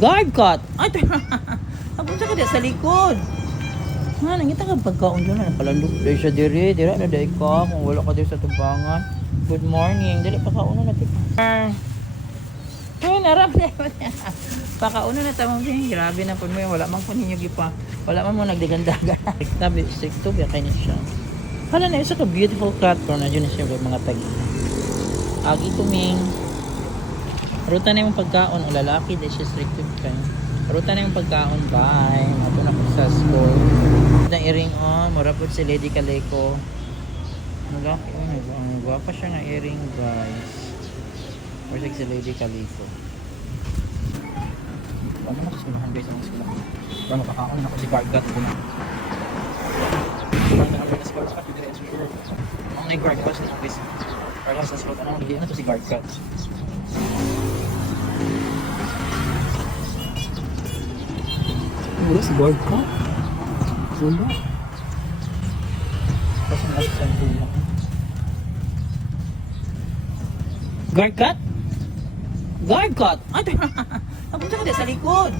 Guard cut. Ay, napunta ka sa likod. Ha, nangita ka pagkaon doon na napalandok. Dahil siya dira na dahil ka. Kung wala ka dito sa tubangan. Good morning. Dali, pakauno natin. Ay, narap na. Pakauno na tamang din. Grabe na po mo. Wala mang paninyo gipa. Wala man mo nagdigandaga. Stricto, biya kayo na siya. Hala na, isa ka beautiful cat. Pero na dyan na siya mga tagi. Agi tuming. Ruta na yung pagkaon. Ang lalaki, dahil siya stricto kayo. Ruta na yung pagkaon. Bye. Mato na po sa school. Na earring on. Marapot si Lady Caleco. Malaki. Ang guwapa siya na earring, guys. Persig si Lady Caleco. Ano na kasi sinahan guys ang sila. Pero makakaon na ako si Gargat ko na. Ang nag-Gargat na guys. Gargat sa spot. Anong nagiging na to si Gargat? Wala si Gargat? Wala. Kasi nasa sa tula. Gargat? Gargat? Ay, napunta ka sa likod.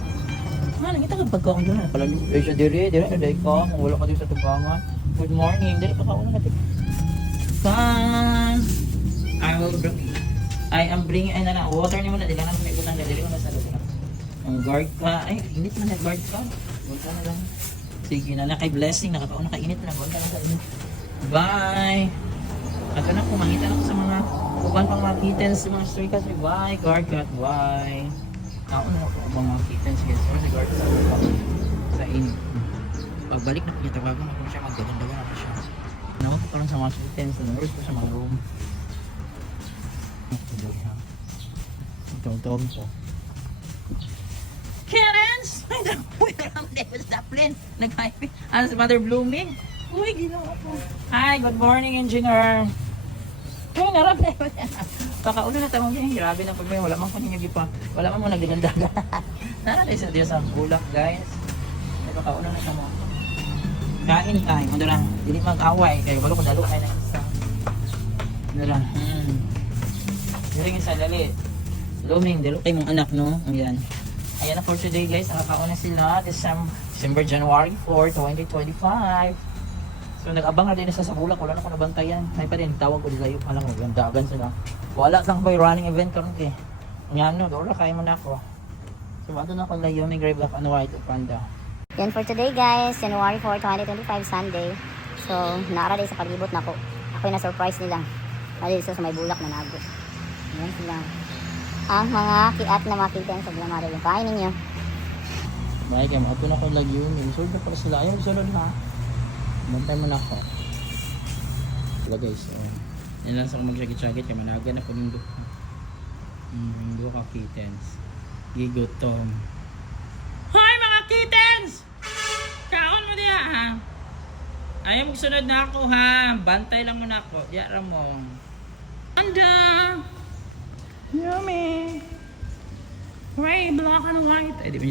Ha, nangita ka pagkaon doon. Napalandok. Dahil siya diri na dahil ka. Kung wala ka dito sa tubangan. Good morning. Dali, pakauna natin. Bye. I am bringing, ay na water niyo muna. Dila na may butang na. Dili mo na sa loob. Ang guard ka. Ay, init man na guard ka. Bunta na lang. Sige na, kay blessing. Nakakauna ka init na. Bunta na sa init. Bye. At na, kumangita na ko sa mga uban pang mga kittens, mga stray cats. Bye, guard cat. Bye. Nauna ako ang mga kittens. Yes, or si guard cat. Sa init. Pagbalik na pinatawagan ako siya. Magdagandagan ako siya. Nawag ko parang sa mga kittens. Nanguros ko sa mga room. Ito po. Kittens! Ay, nakuwi ka lang David Zaplin. Nag-hype. Ano sa Mother Blooming? Uy, ginawa ko. Hi, good morning, engineer. Ay, narap na. Pakauna na tamang din. Grabe na pag may wala mang paninyo pa. Wala mang mo nagdigandaga. Naratay sa Diyos ang bulak, guys. Ay, pakauna na tamang. Kain tayo. Ano lang, hindi mag-away. Kaya wala ko dalo kayo na isa. Ano lang, Diring isa dali. Blooming, dalo kayo mong anak, no? Ayan. Ayan na for today, guys. Nakakauna sila. December, January 4, 2025. So nag-abang na din sa bulak, wala na ko nabantayan. May pa din, tawag ko nila yung alam mo, yung dagan sila. Wala kang by running event karon kay. Nga no, doon kaya mo na ako. So ato na ko na yung Gray Black and White Panda. Yan for today guys, January 4, 2025 Sunday. So naara din sa palibot na ko. Ako yung na-surprise nila. Nali sa may bulak na nago. Yan sila. Ang mga kiat na makita sa Glamara yung kain ninyo. Bye kay mo ato na ko lagi yun. Isulod na pala sila. Ayaw sulod na. Bantay mo na ako. Wala guys. Yan lang sa kung mag-shagit-shagit. Kaya managa na po yung do ka kittens. Gigutom. Hoy mga kittens! Kaon mo diya ha? Ayaw magsunod na ako ha. Bantay lang mo na ako. Diya mo. Panda! Yummy! Gray, black and white. Ay, di